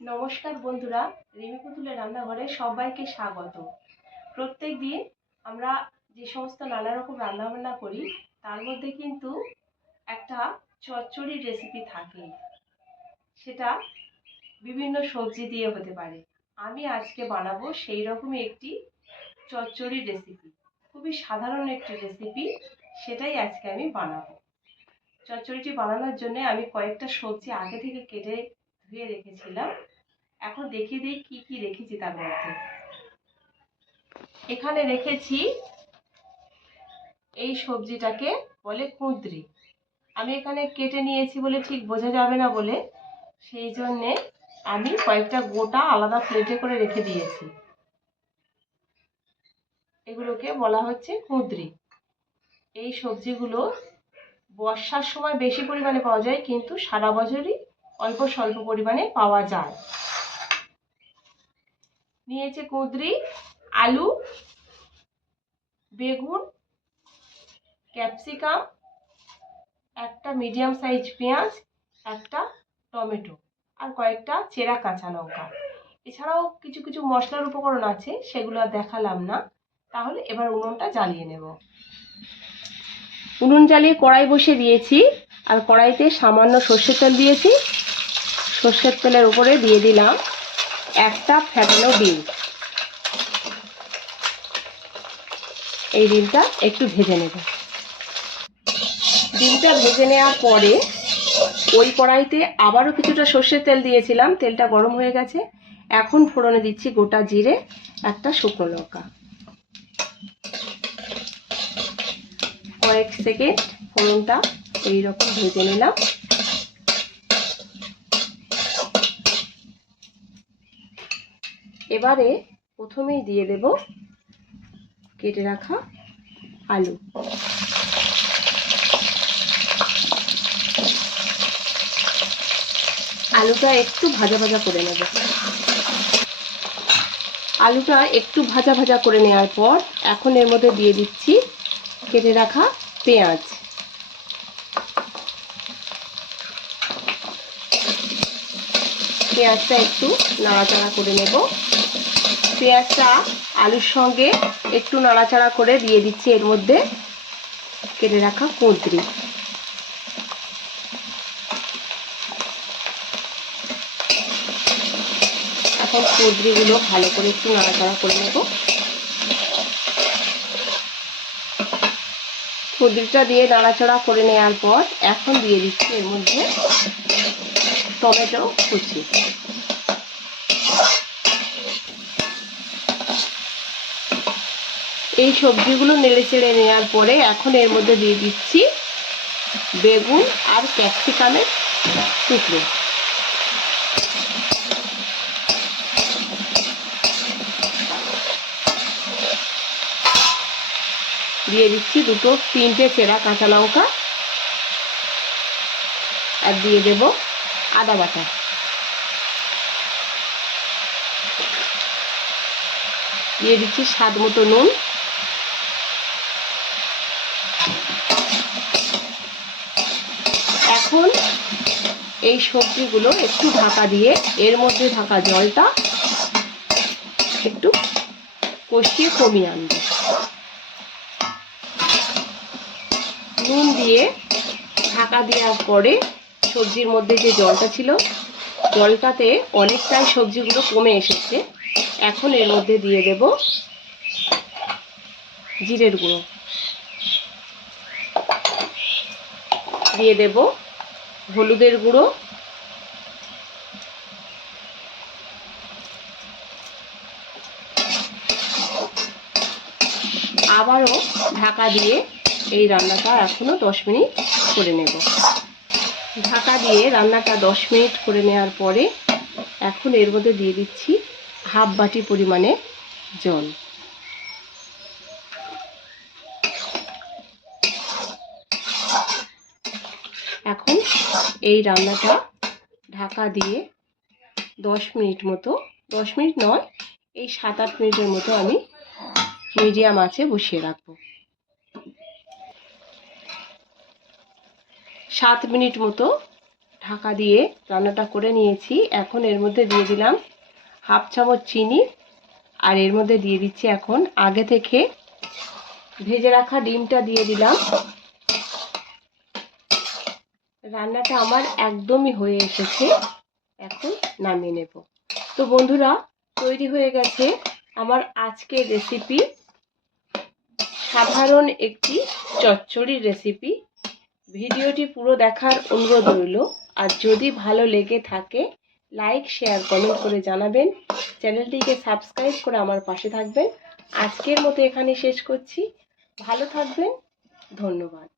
নমস্কার বন্ধুরা, রিমি পুতুলের রান্নাঘরে সবাইকে স্বাগত। প্রত্যেক দিন আমরা যে সমস্ত নানা রকম রান্নাবান্না করি তার মধ্যে কিন্তু একটা চচ্চড়ির রেসিপি থাকে। সেটা বিভিন্ন সবজি দিয়ে হতে পারে। আমি আজকে বানাবো সেই রকমই একটি চচ্চড়ির রেসিপি। খুবই সাধারণ একটি রেসিপি, সেটাই আজকে আমি বানাবো। চচ্চড়িটি বানানোর জন্য আমি কয়েকটা সবজি আগে থেকে কেটে ধুয়ে রেখেছিলাম। এখন দেখিয়ে দিই কি কি রেখেছি তার মধ্যে। এখানে রেখেছি এই সবজিটাকে বলে কুঁদরি। আমি এখানে কেটে নিয়েছি বলে ঠিক বোঝা যাবে না বলে সেই জন্যে আমি কয়েকটা গোটা আলাদা প্লেটে করে রেখে দিয়েছি। এগুলোকে বলা হচ্ছে কুঁদরি। এই সবজিগুলো বর্ষার সময় বেশি পরিমাণে পাওয়া যায়, কিন্তু সারা বছরই অল্প স্বল্প পরিমাণে পাওয়া যায়। নিয়েছে কুঁদরি, আলু, বেগুন, ক্যাপসিকাম, একটা মিডিয়াম সাইজ পেঁয়াজ, একটা টমেটো আর কয়েকটা চেরা কাঁচা লঙ্কা। এছাড়াও কিছু কিছু মশলার উপকরণ আছে, সেগুলো আর দেখালাম না। তাহলে এবার উনুনটা জ্বালিয়ে নেব। উনুন জ্বালিয়ে কড়াই বসিয়ে দিয়েছি, আর কড়াইতে সামান্য সর্ষের তেল দিয়েছি। সর্ষের তেলের উপরে দিয়ে দিলাম একটা ফ্যাটানো ডিম। এই ডিমটা একটু ভেজে নেব। ডিমটা ভেজে নেওয়ার পরে ওই কড়াইতে আবারও কিছুটা সর্ষের তেল দিয়েছিলাম। তেলটা গরম হয়ে গেছে। এখন ফোড়নে দিচ্ছি গোটা জিরে, একটা শুকনো লঙ্কা। কয়েক সেকেন্ড ফোড়নটা এইরকম ভেজে নিলাম। এবারে প্রথমেই দিয়ে দেব কেটে রাখা আলু। আলুটা একটু ভাজা ভাজা করে নেব। আলুটা একটু ভাজা ভাজা করে নেওয়ার পর এখন এর মধ্যে দিয়ে দিচ্ছি কেটে রাখা পেঁয়াজ। পেঁয়াজটা একটু নাড়াচাড়া করে নেব। পেঁয়াজটা আলুর সঙ্গে একটু নাড়াচাড়া করে দিয়ে দিচ্ছি এর মধ্যে কেটে রাখা কুঁদরি। এখন কুঁদরিগুলো ভালো করে একটু নাড়াচাড়া করে নেব। কুঁদরিটা দিয়ে নাড়াচাড়া করে নেওয়ার পর এখন দিয়ে দিচ্ছি এর মধ্যে টমেটো কুচি। এই সবজিগুলো নেড়ে চেড়ে নেওয়ার পরে এখন এর মধ্যে দিয়ে দিচ্ছি বেগুন আর ক্যাপসিকামের টুকরো। দিয়ে দিচ্ছি তিনটে চেরা কাঁচা লঙ্কা, আর দিয়ে দেব আদা বাটা। দিয়ে দিচ্ছি স্বাদ মতো নুন। এখন এই সবজিগুলো একটু ঢাকা দিয়ে এর মধ্যে থাকা জলটা একটু কষিয়ে কমিয়ে আনবো। নুন দিয়ে ঢাকা দেওয়ার পরে সবজির মধ্যে যে জলটা ছিল, জলটাতে অনেকটাই সবজিগুলো কমে এসেছে। এখন এর মধ্যে দিয়ে দেব জিরের গুঁড়ো, দিয়ে দেব হলুদের গুঁড়ো, আবারও ঢাকা দিয়ে এই রান্নাটা এখনো 10 মিনিট করে নেব। ঢাকা দিয়ে রান্নাটা 10 মিনিট করে নেওয়ার পরে এখন এর মধ্যে দিয়ে দিচ্ছি হাফ বাটি পরিমাণে জল। এখন এই রান্নাটা ঢাকা দিয়ে 10 মিনিট মতো, 10 মিনিট নয়, এই 7-8 মিনিটের মতো আমি মিডিয়াম আঁচে বসিয়ে রাখবো। 7 মিনিট মতো ঢাকা দিয়ে রান্নাটা করে নিয়েছি। এখন এর মধ্যে দিয়ে দিলাম হাফ চামচ চিনি, আর এর মধ্যে দিয়ে দিচ্ছি এখন আগে থেকে ভেজে রাখা ডিমটা দিয়ে দিলাম। রান্নাটা আমার একদমই হয়ে এসেছে, এখন নামিয়ে নেব। তো বন্ধুরা, তৈরি হয়ে গেছে আমার আজকের রেসিপি, সাধারণ একটি চচ্চড়ির রেসিপি। ভিডিওটি পুরো দেখার অনুরোধ রইল। আর যদি ভালো লেগে থাকে লাইক, শেয়ার, কমেন্ট করে জানাবেন। চ্যানেলটিকে সাবস্ক্রাইব করে আমার পাশে থাকবেন। আজকের মতো এখানে শেষ করছি। ভালো থাকবেন, ধন্যবাদ।